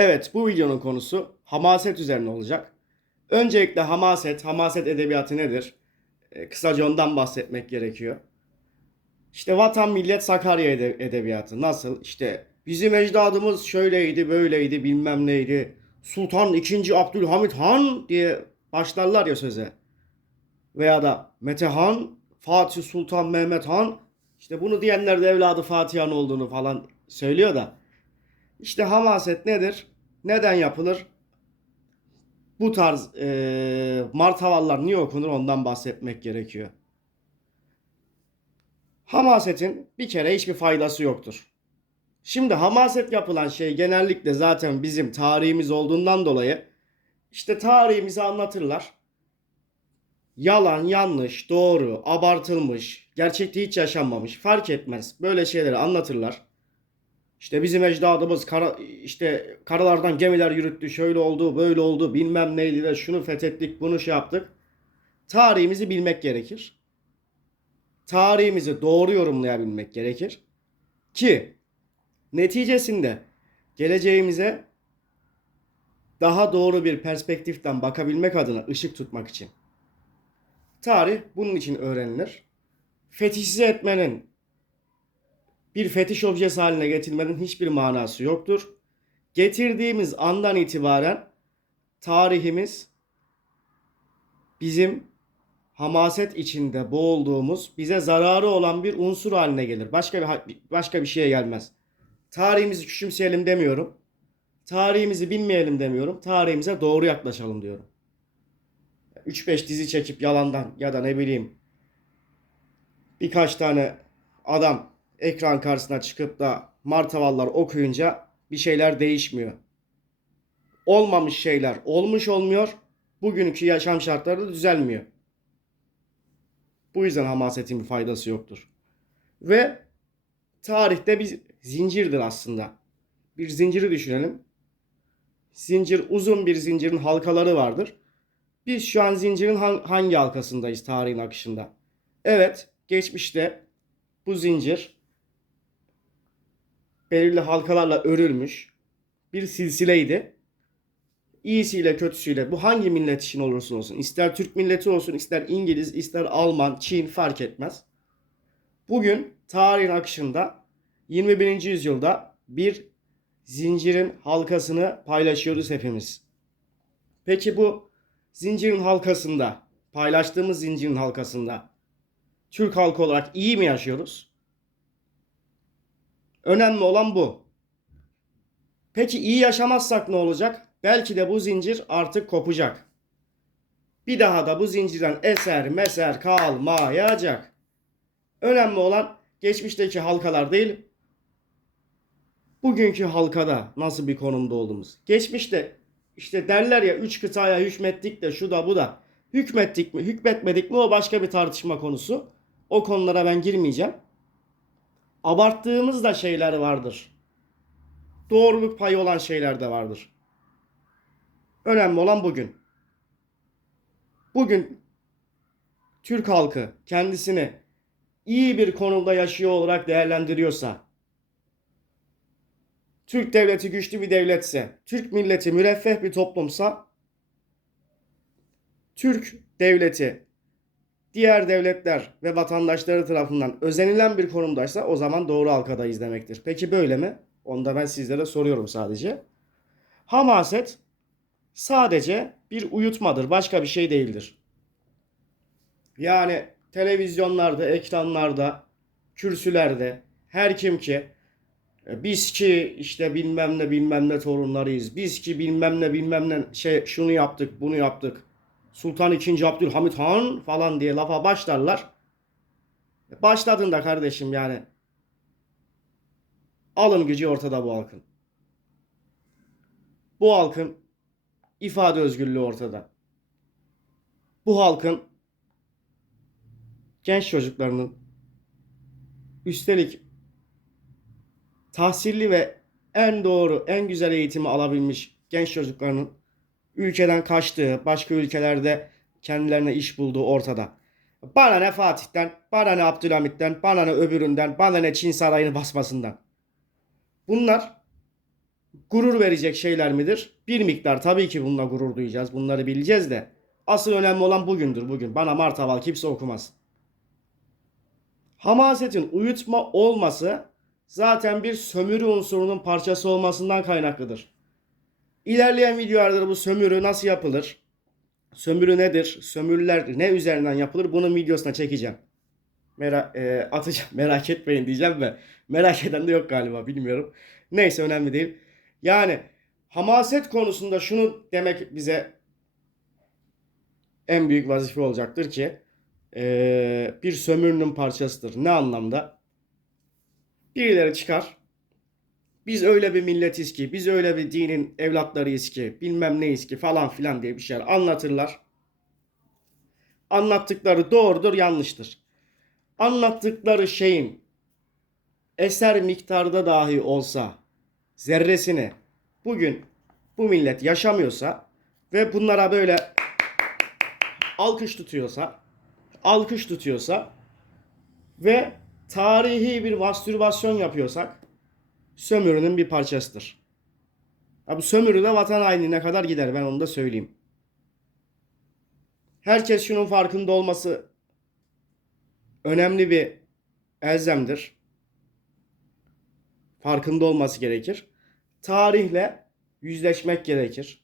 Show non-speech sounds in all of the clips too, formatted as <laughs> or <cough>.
Evet, bu videonun konusu hamaset üzerine olacak. Öncelikle hamaset, hamaset edebiyatı nedir? E, kısaca ondan bahsetmek gerekiyor. İşte vatan millet Sakarya ede- edebiyatı nasıl? İşte bizim ecdadımız şöyleydi, böyleydi, bilmem neydi. Sultan II. Abdülhamit Han diye başlarlar ya söze. Veya da Mete Han, Fatih Sultan Mehmet Han. İşte bunu diyenler de evladı Fatih Han olduğunu falan söylüyor da. İşte hamaset nedir? Neden yapılır? Bu tarz eee martavallar niye okunur ondan bahsetmek gerekiyor. Hamasetin bir kere hiçbir faydası yoktur. Şimdi hamaset yapılan şey genellikle zaten bizim tarihimiz olduğundan dolayı işte tarihimizi anlatırlar. Yalan, yanlış, doğru, abartılmış, gerçekte hiç yaşanmamış fark etmez. Böyle şeyleri anlatırlar. İşte bizim ecdadımız kara, işte karalardan gemiler yürüttü, şöyle oldu, böyle oldu, bilmem neydi de şunu fethettik, bunu şey yaptık. Tarihimizi bilmek gerekir. Tarihimizi doğru yorumlayabilmek gerekir. Ki neticesinde geleceğimize daha doğru bir perspektiften bakabilmek adına ışık tutmak için. Tarih bunun için öğrenilir. Fetişize etmenin bir fetiş objesi haline getirmenin hiçbir manası yoktur. Getirdiğimiz andan itibaren tarihimiz bizim hamaset içinde boğulduğumuz, bize zararı olan bir unsur haline gelir. Başka bir başka bir şeye gelmez. Tarihimizi küçümseyelim demiyorum. Tarihimizi bilmeyelim demiyorum. Tarihimize doğru yaklaşalım diyorum. 3-5 dizi çekip yalandan ya da ne bileyim birkaç tane adam ekran karşısına çıkıp da martavallar okuyunca bir şeyler değişmiyor. Olmamış şeyler olmuş olmuyor. Bugünkü yaşam şartları da düzelmiyor. Bu yüzden hamasetin bir faydası yoktur. Ve tarihte bir zincirdir aslında. Bir zinciri düşünelim. Zincir uzun bir zincirin halkaları vardır. Biz şu an zincirin han- hangi halkasındayız tarihin akışında? Evet, geçmişte bu zincir belirli halkalarla örülmüş bir silsileydi. İyisiyle kötüsüyle bu hangi millet için olursa olsun ister Türk milleti olsun ister İngiliz ister Alman Çin fark etmez. Bugün tarihin akışında 21. yüzyılda bir zincirin halkasını paylaşıyoruz hepimiz. Peki bu zincirin halkasında paylaştığımız zincirin halkasında Türk halkı olarak iyi mi yaşıyoruz? Önemli olan bu. Peki iyi yaşamazsak ne olacak? Belki de bu zincir artık kopacak. Bir daha da bu zincirden eser meser kalmayacak. Önemli olan geçmişteki halkalar değil, bugünkü halkada nasıl bir konumda olduğumuz. Geçmişte işte derler ya üç kıtaya hükmettik de şu da bu da. Hükmettik mi, hükmetmedik mi o başka bir tartışma konusu. O konulara ben girmeyeceğim abarttığımız da şeyler vardır. Doğruluk payı olan şeyler de vardır. Önemli olan bugün. Bugün Türk halkı kendisini iyi bir konumda yaşıyor olarak değerlendiriyorsa, Türk devleti güçlü bir devletse, Türk milleti müreffeh bir toplumsa, Türk devleti diğer devletler ve vatandaşları tarafından özenilen bir konumdaysa o zaman doğru halkadayız demektir. Peki böyle mi? Onu da ben sizlere soruyorum sadece. Hamaset sadece bir uyutmadır. Başka bir şey değildir. Yani televizyonlarda, ekranlarda, kürsülerde her kim ki e, biz ki işte bilmem ne bilmem ne torunlarıyız. Biz ki bilmem ne bilmem ne şey şunu yaptık, bunu yaptık. Sultan II. Abdülhamit Han falan diye lafa başlarlar. Başladığında kardeşim yani alım gücü ortada bu halkın. Bu halkın ifade özgürlüğü ortada. Bu halkın genç çocuklarının üstelik tahsilli ve en doğru, en güzel eğitimi alabilmiş genç çocuklarının ülkeden kaçtığı, başka ülkelerde kendilerine iş bulduğu ortada. Bana ne Fatih'ten, bana ne Abdülhamit'ten, bana ne öbüründen, bana ne Çin sarayını basmasından. Bunlar gurur verecek şeyler midir? Bir miktar tabii ki bununla gurur duyacağız. Bunları bileceğiz de. Asıl önemli olan bugündür bugün. Bana Mart Haval kimse okumaz. Hamasetin uyutma olması zaten bir sömürü unsurunun parçası olmasından kaynaklıdır. İlerleyen videolarda bu sömürü nasıl yapılır? Sömürü nedir? Sömürüler ne üzerinden yapılır? Bunun videosuna çekeceğim. Merak, atacağım. <laughs> Merak etmeyin diyeceğim ve merak eden de yok galiba bilmiyorum. Neyse önemli değil. Yani hamaset konusunda şunu demek bize en büyük vazife olacaktır ki eee, bir sömürünün parçasıdır. Ne anlamda? Birileri çıkar. Biz öyle bir milletiz ki, biz öyle bir dinin evlatlarıyız ki, bilmem neyiz ki falan filan diye bir şeyler anlatırlar. Anlattıkları doğrudur, yanlıştır. Anlattıkları şeyin eser miktarda dahi olsa zerresini bugün bu millet yaşamıyorsa ve bunlara böyle alkış tutuyorsa, alkış tutuyorsa ve tarihi bir mastürbasyon yapıyorsak sömürünün bir parçasıdır. Ya bu sömürü de vatan hainliğine kadar gider ben onu da söyleyeyim. Herkes şunun farkında olması önemli bir elzemdir. Farkında olması gerekir. Tarihle yüzleşmek gerekir.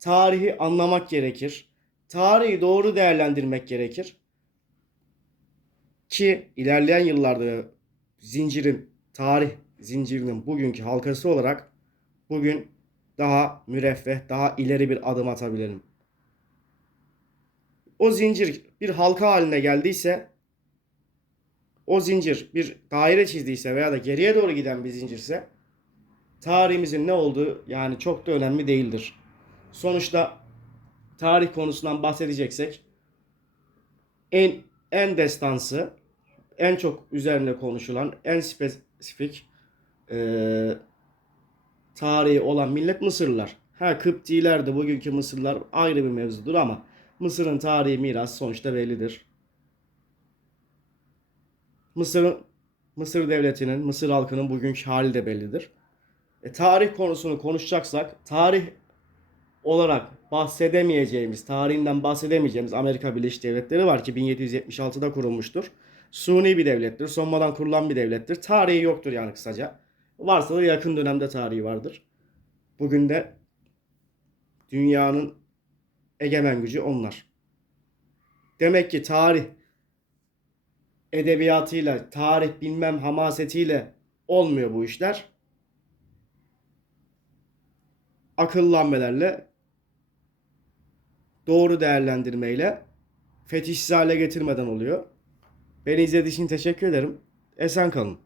Tarihi anlamak gerekir. Tarihi doğru değerlendirmek gerekir. Ki ilerleyen yıllarda zincirin, tarih zincirinin bugünkü halkası olarak bugün daha müreffeh, daha ileri bir adım atabilirim. O zincir bir halka haline geldiyse o zincir bir daire çizdiyse veya da geriye doğru giden bir zincirse tarihimizin ne olduğu yani çok da önemli değildir. Sonuçta tarih konusundan bahsedeceksek en en destansı, en çok üzerine konuşulan, en spesifik eee tarihi olan millet Mısırlılar. Ha Kıptiler de bugünkü Mısırlılar ayrı bir mevzudur ama Mısır'ın tarihi mirası sonuçta bellidir. Mısır Mısır devletinin, Mısır halkının bugünkü hali de bellidir. E, tarih konusunu konuşacaksak, tarih olarak bahsedemeyeceğimiz, tarihinden bahsedemeyeceğimiz Amerika Birleşik Devletleri var ki 1776'da kurulmuştur. Suni bir devlettir, sonradan kurulan bir devlettir. Tarihi yoktur yani kısaca. Varsa da yakın dönemde tarihi vardır. Bugün de dünyanın egemen gücü onlar. Demek ki tarih edebiyatıyla, tarih bilmem hamasetiyle olmuyor bu işler. Akıllı hamlelerle, doğru değerlendirmeyle, fetişsiz hale getirmeden oluyor. Beni izlediğiniz için teşekkür ederim. Esen kalın.